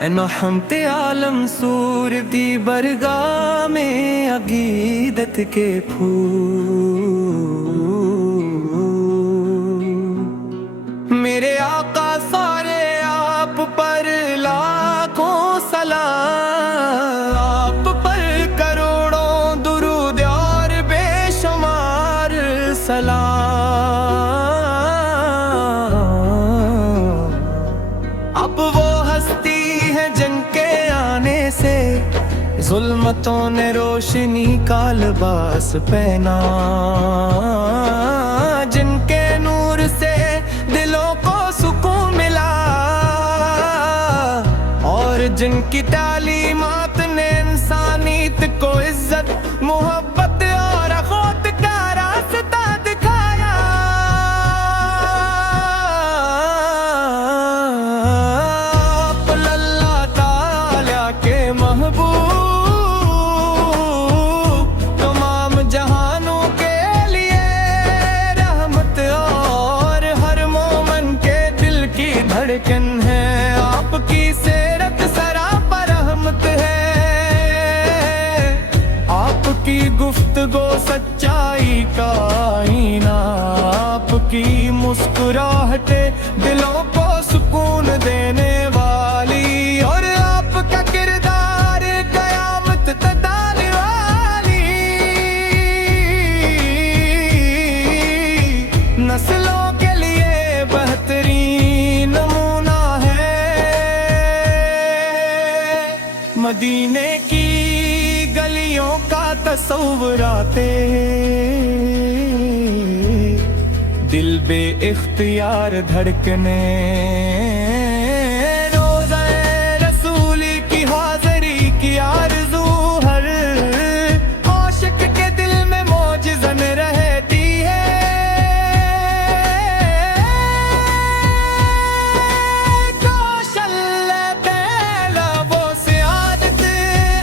نحمت عالم سور دی برگاہ میں عقیدت کے پھول، میرے آقا سارے آپ پر لاکھوں سلام، آپ پر کروڑوں درود اور بے شمار سلام۔ اب وہ ہستی ہے جن کے آنے سے ظلمتوں نے روشنی کا لباس پہنا، جن کے نور سے دلوں کو سکون ملا، اور جن کی تعلیمات نے انسانیت کو عزت، محبت اور اخوت کا راستہ دکھایا۔ آپ اللہ تعالیٰ کے محبوب، تمام جہانوں کے لیے رحمت اور ہر مومن کے دل کی دھڑکن ہے۔ آپ کی سیرت سراپا رحمت ہے، آپ کی گفتگو سچائی کا آئینہ، آپ کی مسکراہٹیں دلوں کو سکون دینے والی، اور آپ کا کردار قیامت تک آنے والی نسلوں کے لیے بہترین نمونہ ہے۔ مدینے کی گلیوں کا تصور آتے، دل بے اختیار دھڑکنے، روزہ رسول کی حاضری کی آرزو ہر عاشق کے دل میں معجزن رہتی ہے۔ کوشل پہلا وہ سعادت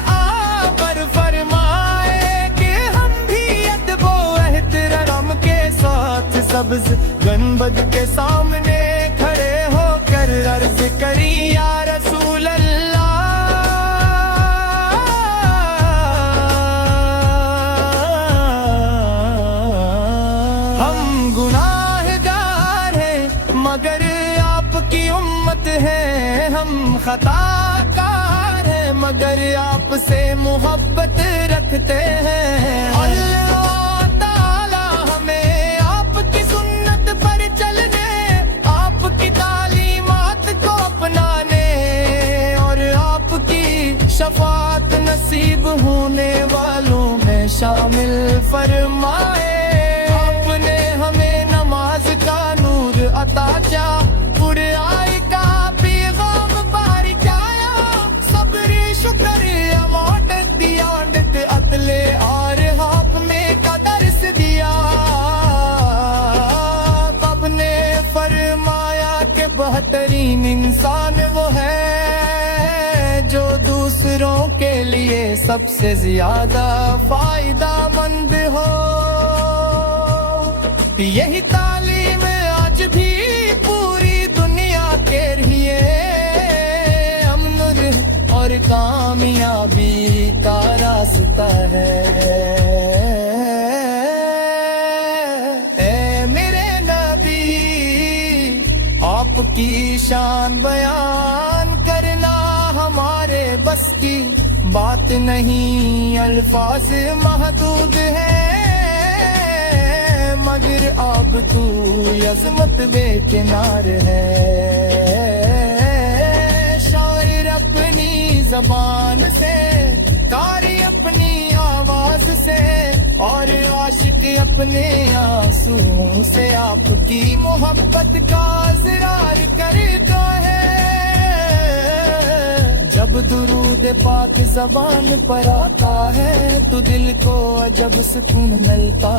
آپ پر فرمائے کہ ہم بھی ادب و احترام کے ساتھ سبز گنبد کے سامنے کھڑے ہو کر عرض کریں یا رسول اللہ، ہم گناہگار ہیں مگر آپ کی امت ہے، ہم خطا کار ہیں مگر آپ سے محبت رکھتے ہیں۔ اللہ تعالیٰ ہمیں آپ کی سنت پر چلنے، آپ کی تعلیمات کو اپنانے، اور آپ کی شفاعت نصیب ہونے والوں میں شامل فرمائے۔ آپ نے ہمیں نماز کا نور عطا کیا، پڑھائی کا پیغام پاری کیا، صبر شکر امانت دیا، عدل اور حق میں کا درس دیا۔ آپ نے فرمایا کہ بہترین انسان وہ ہے جو دوسروں کے لیے سب سے زیادہ فائدہ مند ہو۔ یہی تعلیم آج بھی پوری دنیا کے لیے امن اور کامیابی کا راستہ ہے۔ اے میرے نبی، آپ کی شان بیان کرنا ہمارے بس کی بات نہیں، الفاظ محدود ہیں مگر اب تو عظمت بے کنار ہے۔ شاعر اپنی زبان سے، قاری اپنی آواز سے، اور عاشق اپنے آنسوؤں سے آپ کی محبت کا اظہار کرتا ہے۔ جب درود پاک زبان پر آتا ہے تو دل کو عجب سکون ملتا،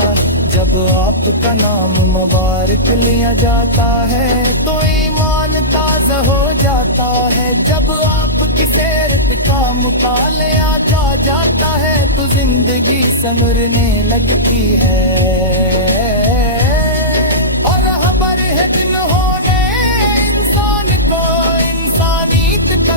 جب آپ کا نام مبارک لیا جاتا ہے تو ایمان تازہ ہو جاتا ہے، جب آپ کی سیرت کا مطالعہ جاتا ہے تو زندگی سنورنے لگتی ہے، اور رہبر ہے جنہوں نے انسان کو انسانیت کا